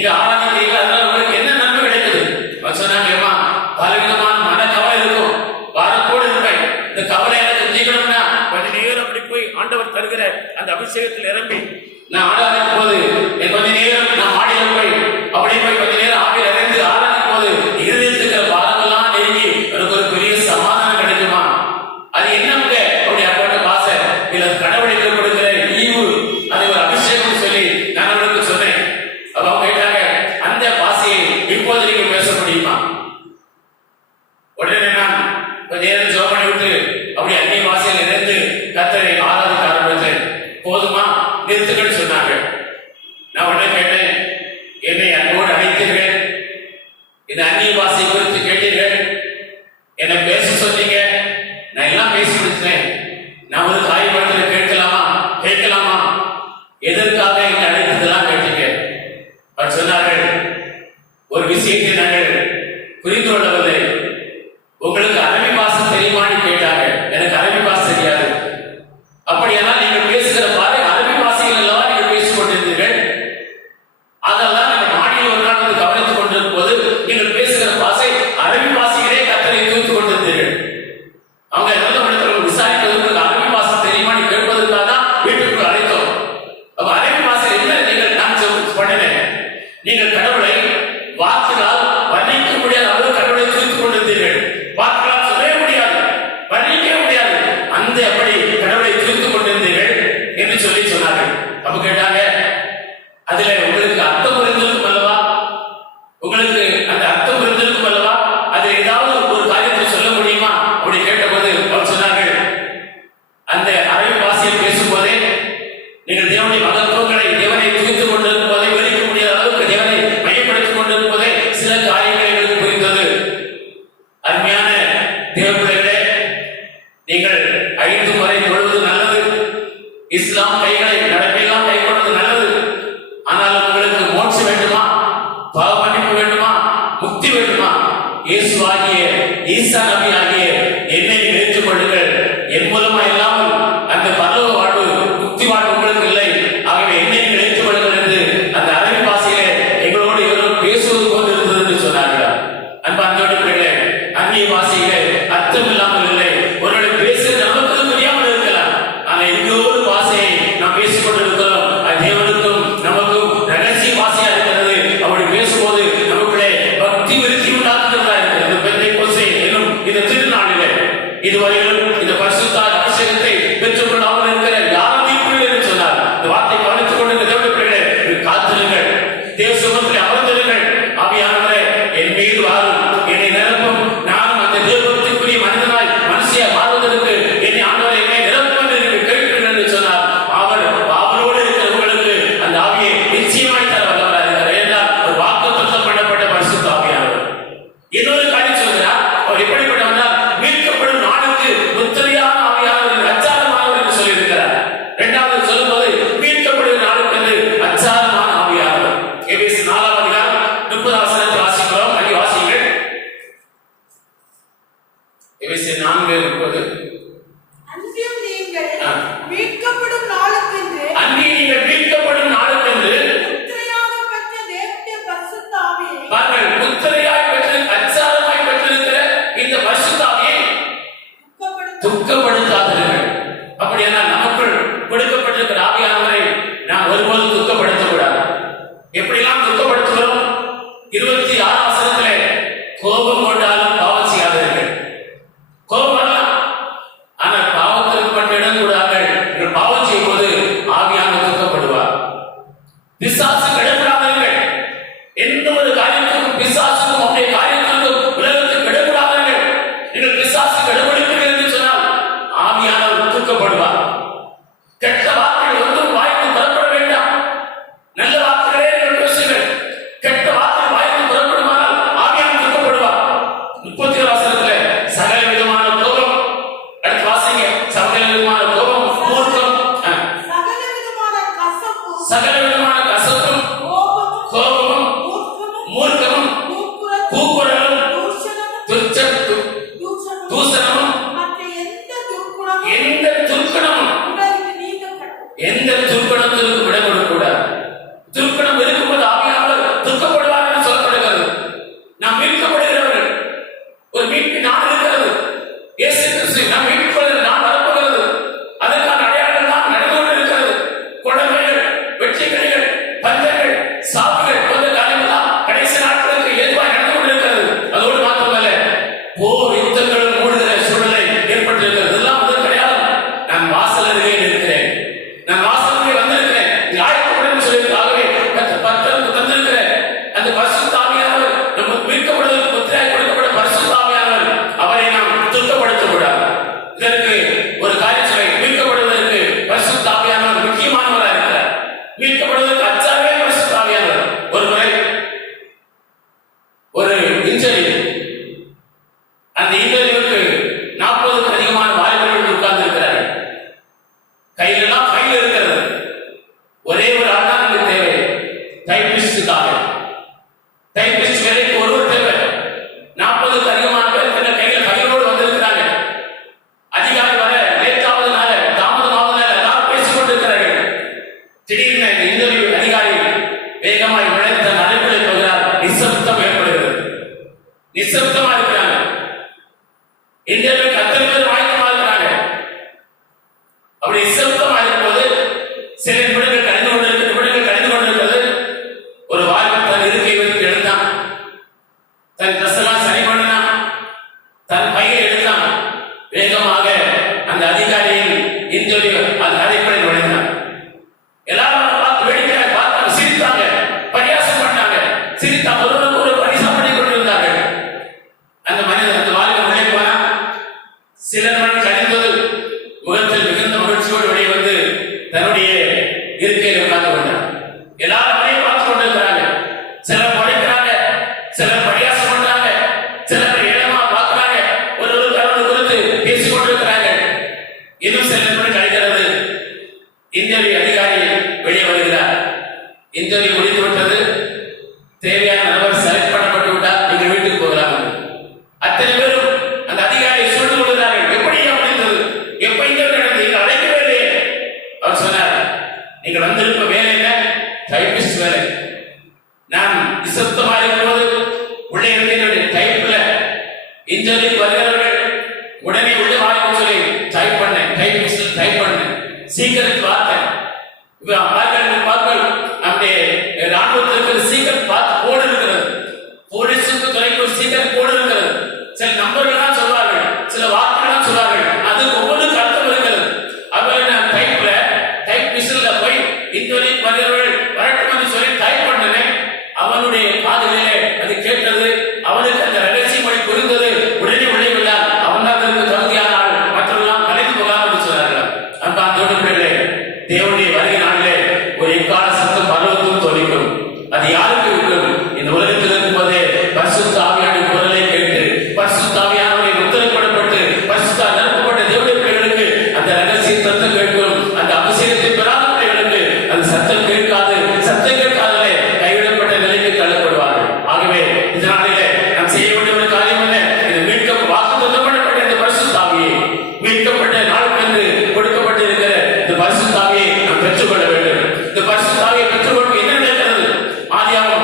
நீங்க ஆராதிக்கிறீங்க, அதனால உங்களுக்கு என்ன நன்மை கிடைக்குது? அவர் சொன்னாங்க, ஏம்மா பலவிதமான மன கவலை இருக்கும், வாரத்தோடு இருப்பேன். இந்த கவலை எனக்கு தீக்கணும்னா கொஞ்ச நேரம் அப்படி போய் ஆண்டவர் தருகிற அந்த அபிஷேகத்தில் இறங்கி நான் ஆராதிக்கும் போது கொஞ்ச நேரம் நான் மாடியில போய் அப்படி போய் கொஞ்ச நேரம் ஆவியில் இறந்து ஆராதிக்கும் போது இருதயத்துக்கு பாரமெல்லாம் நெருங்கி எனக்கு ஒரு பெரிய சமாதானம் கிடைக்குமா? அது என்னங்க அப்படி அப்பட்ட பாசை இல்ல கடவுளுக்கு கொடுக்கிற ஈவு, அது ஒரு அபிஷேகம் சொல்லி நான் அவளுக்கு சொன்னேன். அப்ப அவங்க கேட்டாங்க, அந்த பாசையை இப்போது நீங்க பேச முடியுமா? உடனே நான் கொஞ்ச நேரம் ஜெபம் பண்ணி விட்டு அப்படி அந்நிய பாசையில் இருந்து கர்த்தரை ஆராதிக்க ஆரம்பித்தேன். போதுமா, நிறுத்துக்கன்னு சொன்னாங்க. நான் உடனே கேட்டேன், என்னை அன்போடு அழைத்தீர்கள், இந்த அந்நிய பாசை குறித்து கேட்டீர்கள், என்னை பேச சொன்னீங்க, நான் எல்லாம் பேசி முடிச்சேன். நான் ஒரு தாய் படத்துல கேட்கலாமா, எதற்காக என்னை அழைத்ததெல்லாம் கேட்டீங்க? அவர் சொன்னார்கள், ஒரு விஷயத்தை நாங்கள் புரிந்து கொள்ளவில்லை. உங்களுக்கு அரபி பாஷை தெரியுமான்னு கேட்டாங்க. எனக்கு அரபி பாஷை தெரியாது. அப்படியானால் நீங்கள் பேசுகிற பாரு அரபி பாஷையில் அல்லவா நீங்கள் பேசிக் கொண்டிருந்தீர்கள். அதெல்லாம் நாங்கள் மாடியில் ஒரு நாள் வந்து கவனித்துக் கொண்டிருக்கும் போது நீங்கள் பேசுகிற பாஷை அரபி பாஷையிலே கத்தரை தூக்கிக் கொண்டிருந்தீர்கள். அவங்க நல்ல இடத்துல விசாரிப்பதற்கு அரபி பாஷை தெரியுமான்னு கேட்பதற்காக தான் வீட்டுக்குள் அழைத்தோம். அப்ப அரபி பாஷை என்ன நீங்கள் நான் பண்ணினேன், நீங்கள் கடவுளை வாக்குகளால் வர்ணிக்க முடியாத அளவு கடவுளை தூக்கிக் கொண்டிருந்தீர்கள். வாக்குகளால் சொல்லவே முடியாது, வர்ணிக்கவே முடியாது, அந்த அப்படி கடவுளை தூக்கிக் கொண்டிருந்தீர்கள் என்று சொல்லி சொன்னார்கள். அப்ப கேட்டாங்க, அதுல உங்களுக்கு அர்த்தம் புரிந்திருக்கும் அல்லவா, உங்களுக்கு அந்த அர்த்தம் புரிந்திருக்கும் அல்லவா, அதில் ஏதாவது ஒரு காரியத்தை சொல்ல முடியுமா அப்படி கேட்டபோது அவர் சொன்னார்கள், அந்த அரபி பாஷையில் பேசும்போதே நீங்கள் தேவனுடைய மகத்துவங்களை தேவனை துதித்துக் கொண்டிருக்கும் போதே விவரிக்க முடியாத அளவுக்கு தேவனை மையப்படுத்திக் கொண்டிருக்கும் போதே சில காரியங்கள் எங்களுக்கு புரிந்தது. அருமையான தேவப்பிள்ளைகளே, நீங்கள் 5 முறை தொழுவது நல்லது, இஸ்லாம் கைகளை நடப்பெல்லாம் கை கொள்வது நல்லது. ஆனால் உங்களுக்கு மோட்சம் வேண்டுமா, பாவ மன்னிப்பு வேண்டுமா, முக்தி வேண்டுமா, இயேசுவாகிய ஈசா நபி ஆகிய என்னை ஏற்றுக் கொள்ளுங்கள். என் மூலமா இல்லாமல் அந்த பரலோக வாழ்வு முக்தி வாழ்வு உங்களுக்கு இல்லை. ஆகவே என்னை நீங்கள் ஏற்றுக் கொள்ளுங்கள் என்று அந்த அரபி பாஷையிலே எங்களோடு எவரும் பேசுவது போன்று இருந்தது என்று சொன்னார்கள். அன்பு அன்பர்களே, அந்நிய பாஷையிலே அர்த்தம் இல்லாமல் இல்லை. ஒருவேளை பேசுறது நமக்கு புரியாமல் இருக்கலாம், ஆனால் எங்கோ ஒரு பாஷையை நாம் பேசிக் கொண்டிருக்கிறோம். அது தேவனுக்கும் நமக்கும் ரகசிய பாஷையா இருக்கிறது. அப்படி பேசும்போது நமக்குள்ளே பக்தி விருத்தி உண்டாக்குகிறதா இருக்கிறது. பெந்தைக்கோஸ்தே என்னும் இந்த திருநாளிலே இதுவரையிலும் இந்த பரிசுத்த அபிஷேகத்தை பெற்றுக் கொள்ளாமல் இருக்கிற யாரும் தீர்ப்பில்லை என்று சொன்னார். இந்த வார்த்தை கவனித்துக் கொண்டு தேவனுடைய காத்திருங்கள், தேவ சுகத்தில் அமர்ந்திருங்கள். ஆவியானவரே, என் மீது வாரும், என்னை நிரப்பும். நானும் அந்த தேவபக்திக்குரிய மனிதனாய் மனுஷியா மாறுவதற்கு என்னை ஆண்டவரை என்னை நிரப்புவது என்று கேட்கிறேன் என்று சொன்னார். அவரோடு இருக்கிற உங்களுக்கு அந்த ஆவியை நிச்சயமாய் தர வல்லவராக இருக்கிறார். என்றால் ஒரு வாக்குத்தத்தம் பண்ணப்பட்ட பரிசுத்த ஆவியானவர். இன்னொரு காரியம் சொல்கிறார், அவர் எப்படிப்பட்டவனால் மீட்கப்படும் நாளுக்கு முத்திரையான ஆவியானவர், அச்சாரமானவர் என்று சொல்லியிருக்கிறார். இரண்டாவது சொல்லும்போது மீட்கப்படும் நாளுக்கு என்று அச்சாரமான ஆவியானவர். எபேசியர் 4ஆம் அதிகாரம் 30 வசனத்தை வாசிக்கிறோம். அடி வாசிங்கள். எபேசியர் 4:30. அன்றியும் நீங்கள் மீட்கப்படும் நாளுக்கென்று நீங்கள் மீட்கப்படும் நாளுக்கென்று முத்திரையாக பெற்ற தேவனுடைய பரிசுத்த ஆவியை பாருங்கள், முத்திரையாய் பெற்று அச்சாரமாய் பெற்றிருக்கிற இந்த பரிசுத்த ஆவியை துக்கப்படுத்தாதீர்கள். அப்படியானால் நமக்குள் கொடுக்கப்பட்டிருக்கிற ஆவியானவரை நாம் ஒருபோதும் துக்கப்படுத்தக்கூடாது. எப்படியெல்லாம் துக்கப்படுத்துகிறோம்? 26ஆம் வசனத்திலே, கோபம் கொண்டாலும் பாவம் செய்யாதீர்கள். கோபம் வரலாம், ஆனால் பாவத்திற்கு மட்டும் இடம் கூடாமல் நீங்கள் பாவம் செய்யும் போது ஆவியானவர் துக்கப்படுவார். பிசாசு கிடக்கூடாதீர்கள். எந்த ஒரு காரியத்துக்கும் பிசாசுக்கும் அவருடைய காரியத்திற்கும் உலகத்தில் கிடக்கூடாதீர்கள். நீங்கள் பிசாசு கிடப்படுகிறீர்கள் என்று சொன்னால் ஆவியானவர் துக்கப்படுவார். கெட்ட வார்த்தைகள் ஒன்றும் வாய்க்கு புறப்பட வேண்டாம். நல்ல வார்த்தைகளே நீங்கள் பேசுங்கள். கெட்ட வார்த்தை வாய்க்கு புறப்படுமானால் ஆவியானவர் துக்கப்படுவார். 30 வசனத்திலே சகல விதமான கோபம், அடுத்து வாசிங்க, சகல விதமான கோபம், மூர்க்கம், சகல விதமான கசப்பும் சகல விதமான கசப்பும், கோபமும், மூர்க்கமும், கூக்குரலும், தூஷணமும், எந்த துர்க்குணமும், எந்த துர்க்குணத்திற்கு விட கொடுக்கூடாது. துர்க்குணம் இருக்கும்போது ஆவியானவர் ஒரே ஒரு ஆள் தான் நமக்கு தேவை. டைபிஸ்டுக்காக டைபிஸ்ட் வேலைக்கு ஒருவர் தேவை. 40க்கு அதிகமான பேர் தன்னை கையில கையோடு வந்திருக்கிறாங்க. அதிகாரி வர லேட்டாவதுனால தாமதமாவதுனால எல்லாரும் பேசிக் கொண்டிருக்கிறார்கள். திடீர்னு இந்த இன்டர்வியூ அதிகாரி வேகமாய் நுழைந்து தன் அழைப்புகளை போகிறார். நிசப்தம் ஏற்படுகிறது. நிசப்தமா இருக்கிறாங்க. இன்டர்வியூக்கு அத்தனை பேர் வாய்க்கமா இருக்கிறாங்க. அப்படி நிசப்தமா இருக்கும்போது சில நிமிடங்கள் கழிந்து கொண்டிருக்கிறது. ஒரு வாலிபன் தன் இருக்கை வைத்து எழுந்தான். தன் ட்ரெஸ் எல்லாம் சரி பண்ணினான். தன் பையை எடுத்தான். வேகமாக அந்த அதிகாரியின் இன்டர்வியூ அது அடிப்படையில் நுழைந்தான். எல்லாரும் பார்த்து வேடிக்கையாக பார்த்தாங்க, சிரித்தாங்க, பரியாசம் பண்ணாங்க, சிரித்தாங்க, ஒருவருக்கு ஒரு பரிசம் பண்ணி கொண்டிருந்தார்கள். அந்த மனிதன் அந்த வாலிபன் உள்ளே போனான். சில நிமிடம் கழிந்தது. முகத்தில் மிகுந்த மகிழ்ச்சியோடு வெளியே வந்து தன்னுடைய இருக்கையில் உட்கார்ந்து கொண்டார். எல்லாரும் அவரை பார்த்து கொண்டிருக்கிறாங்க. சிலர் படைக்கிறாங்க, சிலர் பரியாசம் பண்றாங்க, சிலர் ஏழமா பார்க்கிறாங்க, ஒருவர் அவர்கள் குறித்து பேசிக் கொண்டிருக்கிறாங்க. இன்னும் சில நிமிடம் கழிக்கிறது. இன்டர்வியூ அதிகாரி வெளியே வருகிறார். இன்டர்வியூ முடிந்து விட்டது. தேவையான நபர் செலக்ட் பண்ணப்பட்டு விட்டார். நீங்கள் வீட்டுக்கு போகலாம். அத்தனை பேரும் அந்த அதிகாரியை சூழ்ந்து கொள்கிறார்கள். எப்படியா முடிந்தது? எப்ப இன்டர்வியூ நடந்தது? நீங்கள் அழைக்கவே இல்லையே. அவர் சொன்னார், நீங்கள் வந்திருக்க வேலை என்ன? டைபிஸ்ட் வேலை. நான் நிசப்தமா இருக்கும்போது உள்ளே இருந்தேன். டைப்ல இன்டர்வியூ வருகிறவர்கள் உடனே உள்ளே வாங்க சொல்லி டைப் பண்ணேன். டைபிஸ்ட் டைப் பண்ணேன். சீக்கிரம் பார்த்தேன். அப்படியே ராணுவத்திற்கு சீக்கிரம் பார்த்து போர்டு இருக்கிறது. போலீஸுக்கு துறைக்கு ஒரு சீக்கிரம் போர்டு இருக்கிறது. சில நம்பர்கள் சொல்வார்கள், சில வார்த்தைகள் சொல்வார்கள். அது ஒவ்வொன்றுக்கும் அர்த்தம் இருக்கிறது. அதுபோல நான் டைப் மிஷின்ல போய் இன்டர்வியூ வருகிறவர்கள் வரட்டும் என்று சொல்லி டைப் பண்ணேன். அவனுடைய காதுகளிலே அது கேட்டது. அவனுக்கு அந்த ரகசிய மொழி புரிந்தது. உடனே உள்ளே விட்டார். அவன் தான் அதற்கு தகுதியான ஆள். மற்றவர்களாம் கலைந்து போகலாம் என்று சொன்னார்கள். அன்பான தோழர்களே, தேவனுடைய வருகை நாளிலே ஒரு எக்கால சத்தம் பரலோகத்தில் தொனிக்கும். அது யாருக்கு இருக்கும்? இந்த உலகத்தில் இருக்கும்போதே பரிசுத்த ஆவியானவரின் குரலை கேட்டு பரிசுத்த ஆவியானவரை முத்திரைப்படப்பட்டு பரிசுத்த நிரப்பப்பட்ட தேவனுடைய பிள்ளைகளுக்கு அந்த ரகசிய சத்தம் கேட்கும். அந்த அபிஷேகத்தை பெறாத பிள்ளைகளுக்கு அந்த சத்தம் கேட்காது. சத்தம் கேட்காதலே கைவிடப்பட்ட நிலைக்கு தள்ளப்படுவார்கள். ஆகவே இந்த நாளிலே நாம் செய்ய வேண்டிய ஒரு காரியம் என்ன? இது வாக்குத்தத்தம் பண்ணப்பட்ட இந்த பரிசுத்த ஆவியை, மீட்கப்பட்ட நாளுக்கென்று கொடுக்கப்பட்டு இருக்கிற இந்த பரிசுத்த ஆவியை நாம் பெற்றுக்கொள்ள வேண்டும். இந்த பரிசுத்த ஆவியை பெற்றுக்கொள்ள என்ன நடக்கிறது? ஆதியாகமம்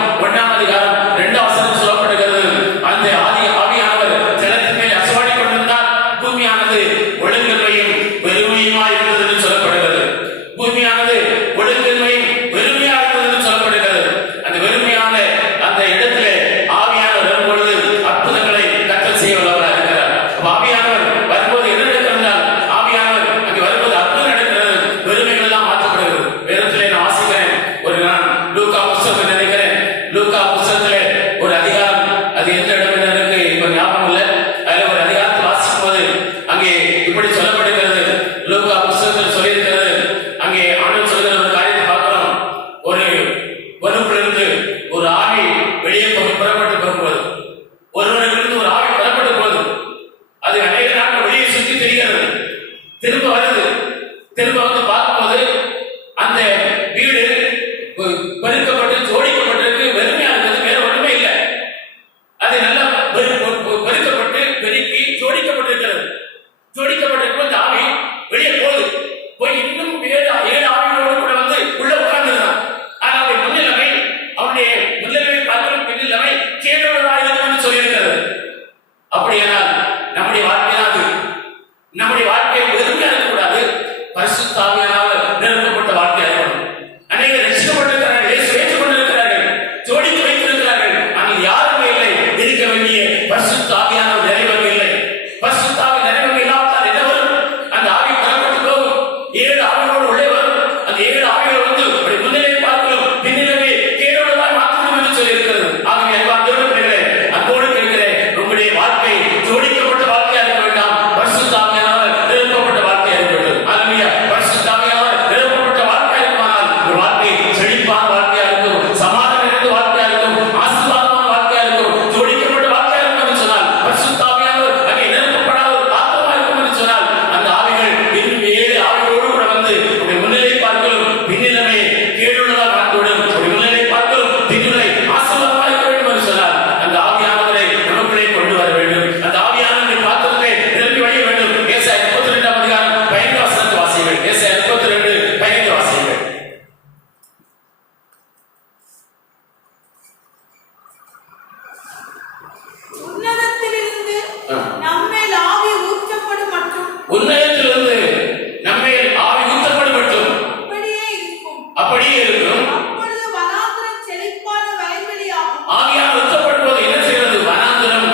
அப்படியே இருக்கும். அப்பொழுது வனாந்திரம் செழிப்பான வயல்வெளியாகும். ஆவியானவர் ஊற்றப்படும் போது என்ன செய்வது? வனாந்திரம்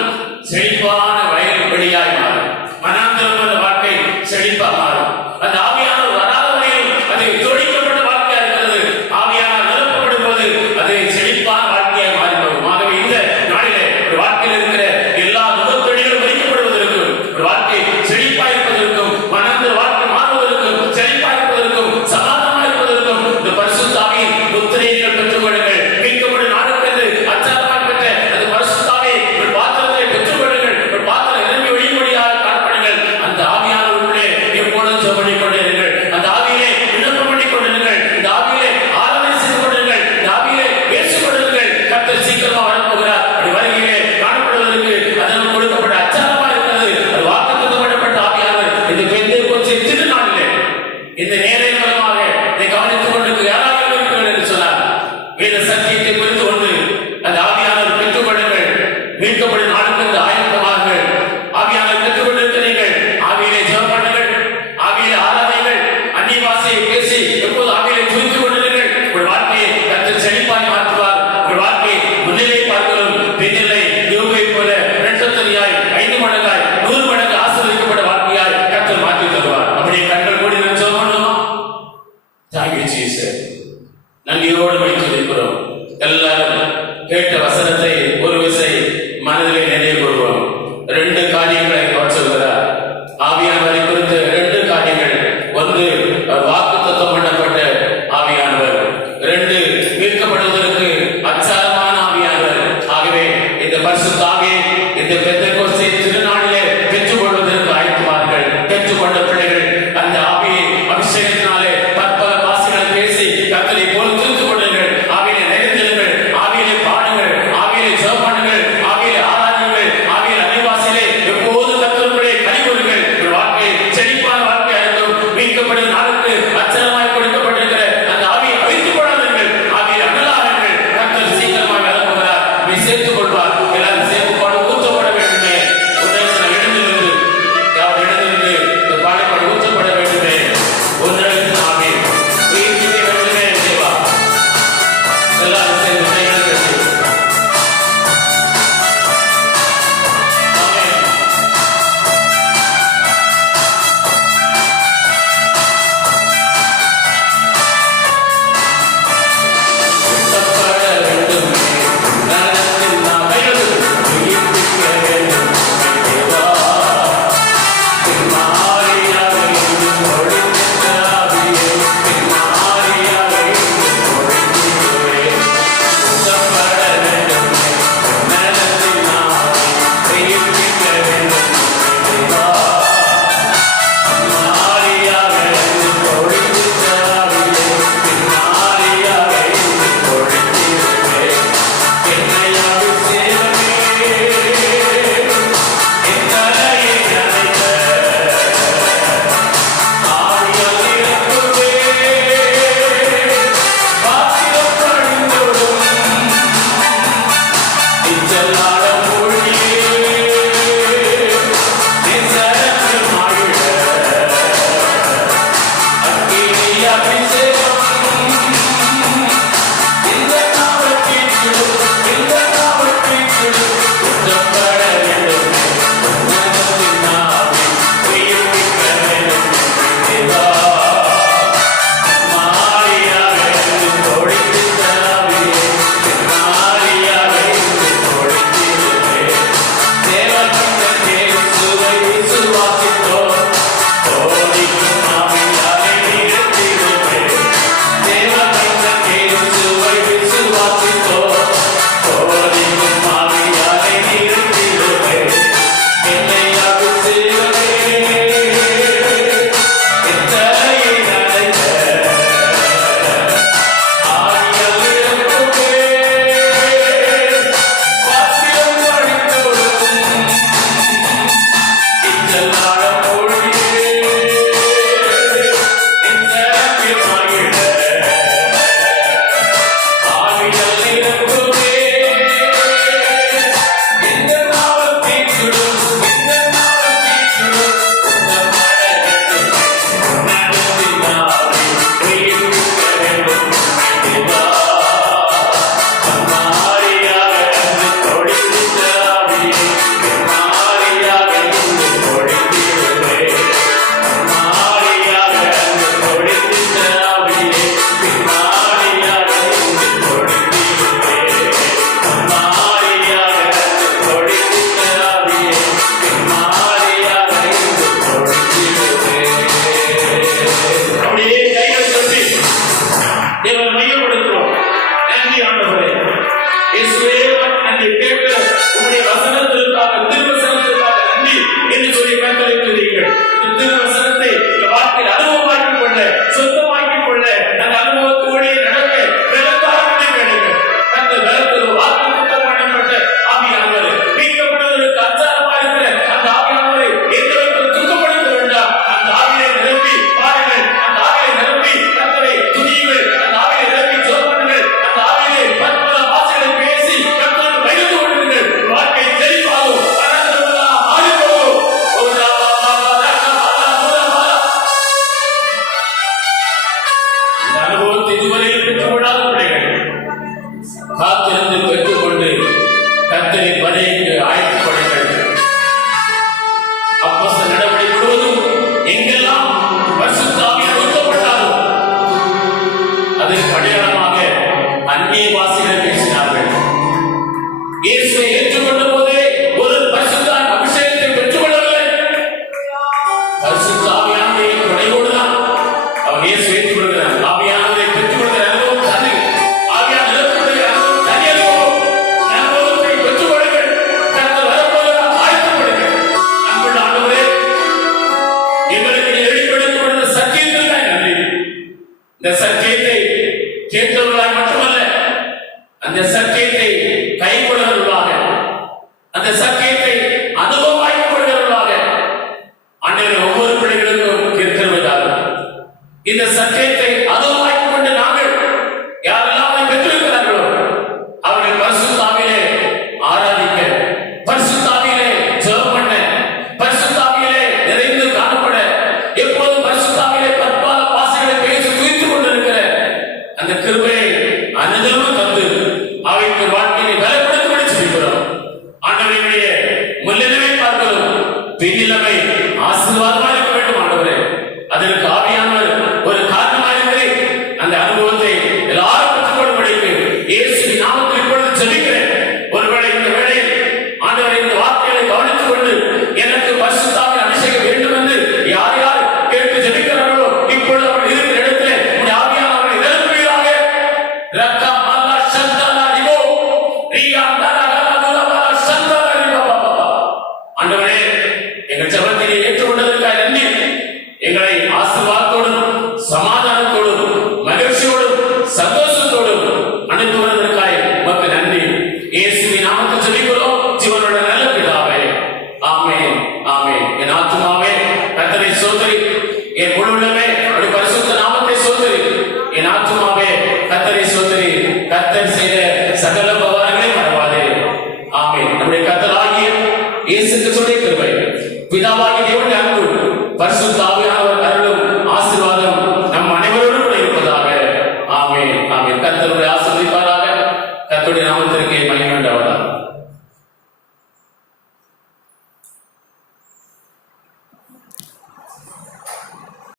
செழிப்பான வயல்வெளியாய் மாறும். வனாந்திரம் என்ற வாழ்க்கை செழிப்பா மாறும். அந்த ஆவியானவர் வராத வரையிலும் அது ஜோடிக்கப்பட்ட வாழ்க்கையா இருக்கிறது. ஆவியானவர் நிரப்பப்படும் போது அது செழிப்பான வாழ்க்கையாய் மாறிவிடும். ஆகவே இந்த நாளிலே ஒரு வாழ்க்கையில் இருக்கிற எல்லா நுகத்தொழிலும் வைக்கப்படுவதற்கும், ஒரு வாழ்க்கை செழிப்பா இருப்பதற்கும், வனாந்திர வாழ்க்கை மாறுவதற்கும், செழிப்பா இருப்பதற்கும், சமாதானமா இருப்பதற்கும் இந்த பரிசுத்த ஆவியின் முத்திரைகள் பெற்றுக் கொள்ளுங்கள். மீட்கப்படும் நாளுக்கென்று அச்சாரமாய் பெற்ற அந்த பரிசுத்த ஆவியை உங்கள் பாத்திரத்திலே பெற்றுக் கொள்ளுங்கள். உங்கள் பாத்திரம் நிரம்பி ஒழியும்படியாக காணப்படுங்கள். அந்த ஆவியானவருக்குள்ளே எப்பொழுதும் ஜெபம் பண்ணிக் கொண்டிருங்கள். அந்த ஆவியிலே விண்ணப்பம் பண்ணிக் கொண்டிருங்கள். இந்த ஆவியிலே ஆராதனை செய்து கொண்டிருங்கள். இந்த ஆவியிலே பேசிக் கொண்டிருங்கள். கர்த்தர் சீக்கிரமா வரப்போகிறார். அப்படி வருகையிலே காணப்படுவதற்கு அதற்கு கொடுக்கப்பட்ட அச்சாரமா இருக்கிறது. அது வாக்குத்தத்தம் பண்ணப்பட்ட ஆவியானவர் இந்த பெந்தேகோஸ்தே திருநாளிலே இந்த நேரை மூலமாக இதை கவனித்துக் கொண்டிருக்கிற யாராக இருக்கிறீர்கள் என்று சொன்னார். வேத சத்தியத்தை புரிந்து கொண்டு அந்த ஆவியானவர் பெற்றுக் கொள்ளுங்கள். மீட்கப்படும் நாளுக்கு ஆயத்தமாகுங்கள். ஆவியானவர் பெற்றுக் கொண்டிருக்கிறீர்கள். ஆவியிலே ஜெபம் பண்ணுங்கள். ஆவியிலே ஆராதனைகள். அந்நிய பாஷையை பேசி எப்போது ஆவியிலே துதித்துக் கொண்டிருங்கள். உங்கள் வாழ்க்கையை கர்த்தர் செழிப்பாய் மாற்றுவார். உங்கள் வாழ்க்கையை முன்னிலை பார்க்கிறோம். பெண்ணிலை யோபை போல இரட்டத்தனியாய் 5 மடங்காய் 100 மடங்கு ஆசீர்வதிக்கப்பட்ட வாழ்க்கையாய் கர்த்தர் மாற்றி தருவார். அப்படியே கண்கள் மூடி நாம் ஜெபம் பண்ணுவோம். Thank you, Jesus. நன்றியோடு வைத்திருக்கிறோம். எல்லாரும் கேட்ட வசனத்தை ஒரு விசை மனதிலே நினைவு கொள்வோம். 2 காரியங்களை அவர் சொல்கிறார். ஆவியானவரை குறித்து 2 காரியங்கள். ஒன்று, வாக்குத்தத்தம் பண்ணப்பட்ட ஆவியானவர். 2, மீட்கப்படுவதற்கு அச்சாரமான ஆவியானவர். ஆகவே இந்த பரிசுத்த ஆவியை இந்த பெந்தேகோஸ்தே திருநாளிலே பெற்றுக் கொள்வதற்கு ஆயத்தமார்கள். பெற்றுக்கொண்ட பிள்ளைகள் அந்த ஆவியை அபிஷேகத்தினாலே பற்பல பாஷைகளை பேசி கர்த்தரை போல் துதித்துக் கொள்ளுங்கள். ஆவியிலே நிறைந்திருங்கள். ஆவியிலே பாடுங்கள். ஆவியிலே வாசிகளை பேசினார்கள். இயேசுவை ஏற்றுக்கொண்ட போதே ஒரு பரிசுத்த அபிஷேகத்தை பெற்றுக்கொள்ளவில்லை. பரிசுத்த ஆவியானவருடைய துணையோடுதான் அவர் இயேசுவை ஏற்றுக்கொள்கிறார். ஆவியானவரை பெற்றுக்கொள்கிற அனுபவம் தனி. ஆவியானவருடைய அனுபவம் தனி அனுபவம். அனுபவத்தை பெற்றுக்கொள்ளுங்கள். கர்த்தர் வரப்போகிறார். ஆயத்தப்படுங்கள். அன்புள்ள ஆண்டவரே, எங்களுக்கு நீ வெளிப்படுத்திக் கொண்ட சத்தியத்திற்காக நன்றி. இந்த சத்தியத்தை கேட்கிறவர்களாய் மட்டுமல்ல, அந்த சத்தியத்தை கைக்கொள்கிறவர்களாக, அந்த சத்தியத்தை அனுபவமாக்கிக் கொள்கிறவர்களாக ஆண்டவரே ஒவ்வொரு பிள்ளைகளுக்கும் இருக்கிறவர்களாக இந்த சத்தியத்தை அனுபவமாக்கிக் கொண்டு நாங்கள் யாரெல்லாம் அதை பெற்றிருக்கிறார்களோ அவர்கள் பரிசுத்த ஆவியிலே ஆராதிக்க, பரிசுத்த ஆவியிலே ஜெபம் பண்ண, பரிசுத்த ஆவியிலே நிறைந்து காணப்பட, எப்போதும் பரிசுத்த ஆவியிலே பற்பல பாசங்களை பேசி துதித்துக் கொண்டிருக்கிற அந்த கிருபையை அனுதினமும் தந்து அவைக்கு வாழ்க்கை